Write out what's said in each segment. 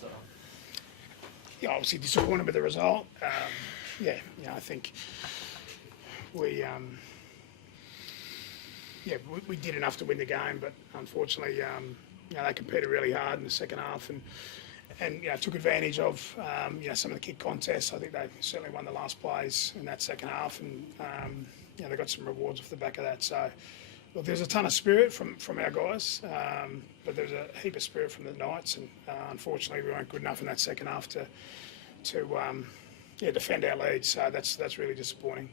so. Yeah, obviously disappointed with the result. I think we we did enough to win the game, but unfortunately, they competed really hard in the second half and took advantage of some of the kick contests. I think they certainly won the last plays in that second half, and they got some rewards off the back of that. So, look, there's a ton of spirit from our guys, but there's a heap of spirit from the Knights, and unfortunately, we weren't good enough in that second half to defend our lead. So that's really disappointing.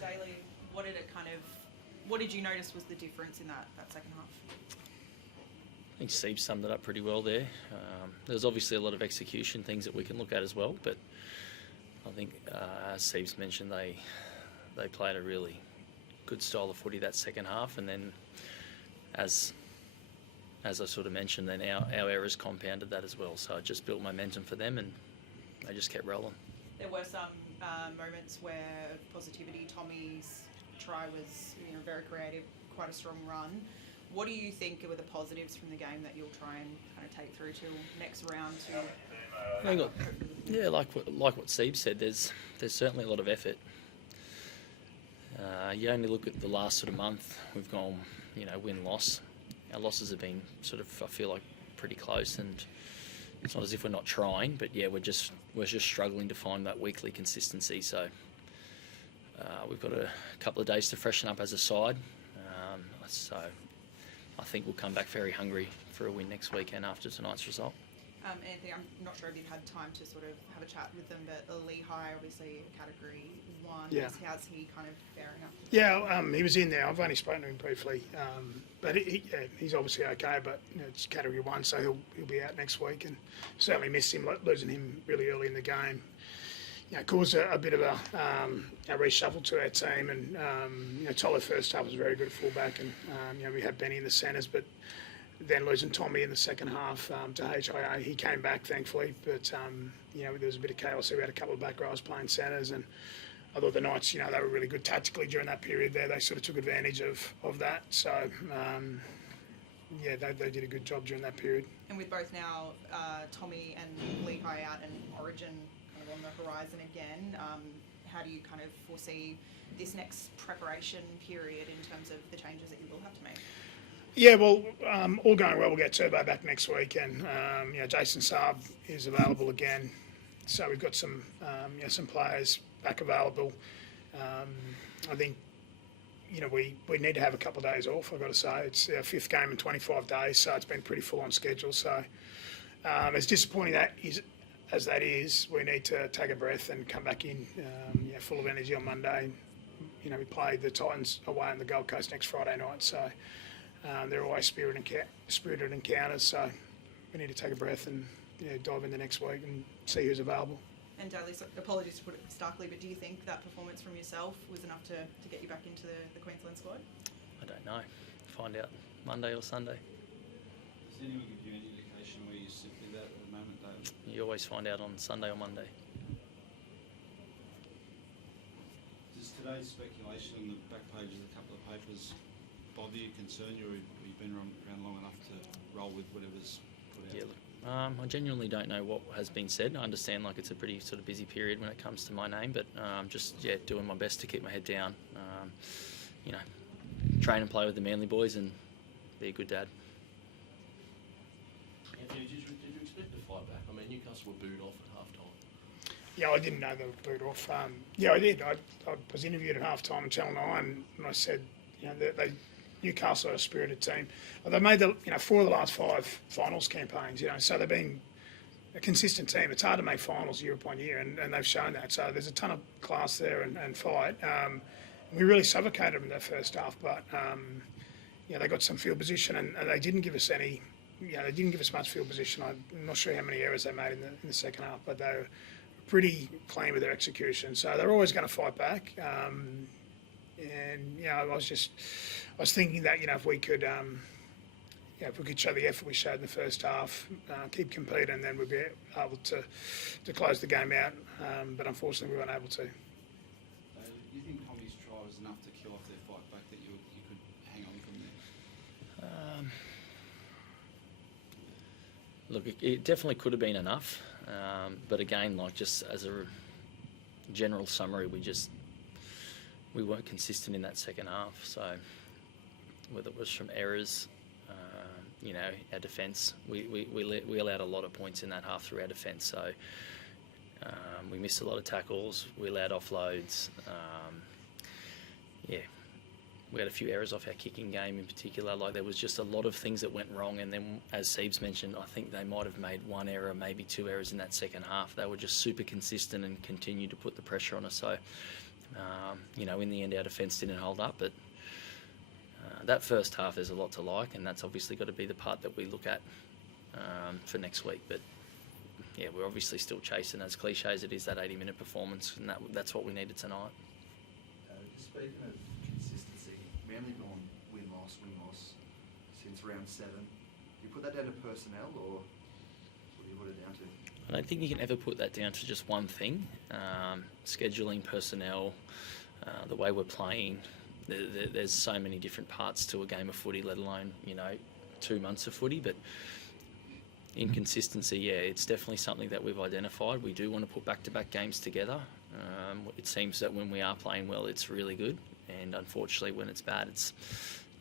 Daly, what did you notice was the difference in that second half? I think Steve summed it up pretty well there. There's obviously a lot of execution things that we can look at as well, but I think, as Steve's mentioned, they played a really good style of footy that second half, and then as I sort of mentioned, then our errors compounded that as well. So it just built momentum for them, and they just kept rolling. There were some moments where positivity. Tommy's try was very creative, quite a strong run. What do you think were the positives from the game that you'll try and kind of take through to next round? Like what Steve said, there's certainly a lot of effort. You only look at the last sort of month, we've gone, win-loss. Our losses have been sort of, I feel like, pretty close, and it's not as if we're not trying, but yeah, we're just struggling to find that weekly consistency. So we've got a couple of days to freshen up as a side. So I think we'll come back very hungry for a win next weekend after tonight's result. Anthony, I'm not sure if you've had time to sort of have a chat with them, but Lehigh, obviously Category 1, how's he kind of faring up? Yeah, he was in there. I've only spoken to him briefly, but he's obviously okay. But it's Category 1, so he'll be out next week, and certainly missed him, losing him really early in the game. Caused a bit of a reshuffle to our team, and Tolo first half was very good at fullback, and we had Benny in the centres, but then losing Tommy in the second half to HIA, he came back thankfully, but there was a bit of chaos. So we had a couple of back rows playing centres, and I thought the Knights, they were really good tactically during that period there. They sort of took advantage of that. So they did a good job during that period. And with both now Tommy and Lehigh out and Origin kind of on the horizon again, how do you kind of foresee this next preparation period in terms of the changes that you will have to make? Yeah, well, all going well. We'll get Turbo back next week, and Jason Saab is available again. So we've got some players back available. I think we need to have a couple of days off. I've got to say it's our 5th game in 25 days, so it's been pretty full on schedule. So as disappointing as that is, we need to take a breath and come back in full of energy on Monday. We play the Titans away on the Gold Coast next Friday night, so. They're always spirited encounters, so we need to take a breath and dive into next week and see who's available. And Daly, apologies to put it starkly, but do you think that performance from yourself was enough to get you back into the Queensland squad? I don't know. Find out Monday or Sunday. Does anyone give you any indication where you sit with that at the moment, Daly? You always find out on Sunday or Monday. Does today's speculation on the back pages of a couple of papers bother you, concern you, or you've been around long enough to roll with whatever's put out? Yeah, look, I genuinely don't know what has been said. I understand it's a pretty sort of busy period when it comes to my name, but doing my best to keep my head down. Train and play with the Manly boys and be a good dad. Anthony, did you expect to fight back? I mean, Newcastle were booed off at half-time. Yeah, I didn't know they were booed off. I did. I was interviewed at half-time on Channel 9, and I said, Newcastle are a spirited team. They've made 4 of the last 5 finals campaigns, so they've been a consistent team. It's hard to make finals year upon year, and they've shown that. So there's a ton of class there and fight. We really suffocated them in that first half, but they got some field position, and they didn't give us any. They didn't give us much field position. I'm not sure how many errors they made in the second half, but they were pretty clean with their execution. So they're always going to fight back. I was thinking that if we could show the effort we showed in the first half, keep competing, then we'd be able to close the game out. But unfortunately, we weren't able to. Do you think Tommy's try was enough to kill off their fight back that you could hang on from there? Look, it definitely could have been enough, but again, like just as a general summary, we weren't consistent in that second half. So whether it was from errors, our defence, we allowed a lot of points in that half through our defence. So we missed a lot of tackles, we allowed offloads. We had a few errors off our kicking game in particular. Like there was just a lot of things that went wrong, and then as Siebes mentioned, I think they might have made one error, maybe two errors in that second half. They were just super consistent and continued to put the pressure on us. So, in the end, our defence didn't hold up, but that first half, there's a lot to like, and that's obviously got to be the part that we look at for next week. But yeah, we're obviously still chasing, as cliche as it is, that 80-minute performance, and that's what we needed tonight. Just speaking of consistency, we only gone win-loss since round 7. Do you put that down to personnel, or what do you put it down to? I don't think you can ever put that down to just one thing. Scheduling, personnel, the way we're playing. There's so many different parts to a game of footy, let alone 2 months of footy. But inconsistency, it's definitely something that we've identified. We do want to put back-to-back games together. It seems that when we are playing well, it's really good, and unfortunately, when it's bad, it's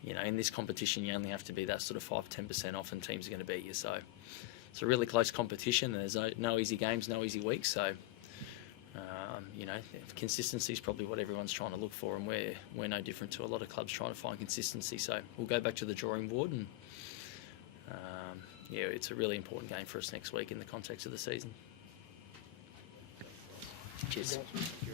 in this competition, you only have to be that sort of 5-10% off, and teams are going to beat you. So it's a really close competition. There's no easy games, no easy weeks. So consistency is probably what everyone's trying to look for, and we're no different to a lot of clubs trying to find consistency. So we'll go back to the drawing board, and it's a really important game for us next week in the context of the season. Cheers. Thank you.